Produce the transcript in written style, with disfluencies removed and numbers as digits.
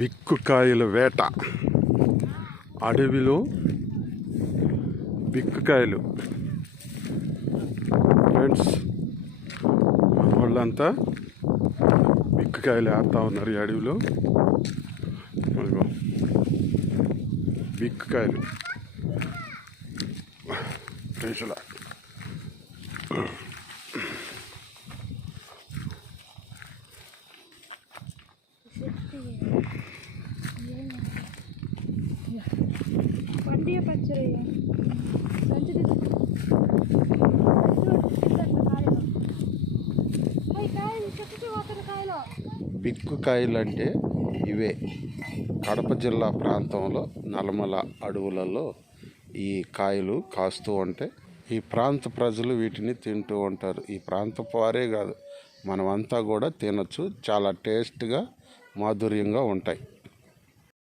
బిక్కుకాయల వేట. అడవిలో బిక్కుకాయలు ఫ్రెండ్స్, మన వాళ్ళంతా బిక్కుకాయలు ఆడుతూ ఉన్నారు ఈ అడవిలో. బిక్కుకాయలు ఫ్రెండ్స్, బిక్కుకాయలు అంటే ఇవే. కడప జిల్లా ప్రాంతంలో నల్లమల అడవులలో ఈ కాయలు కాస్తూ ఉంటాయి. ఈ ప్రాంత ప్రజలు వీటిని తింటూ ఉంటారు. ఈ ప్రాంతపు వారే కాదు, మనమంతా కూడా తినచ్చు. చాలా టేస్ట్గా మాధుర్యంగా ఉంటాయి.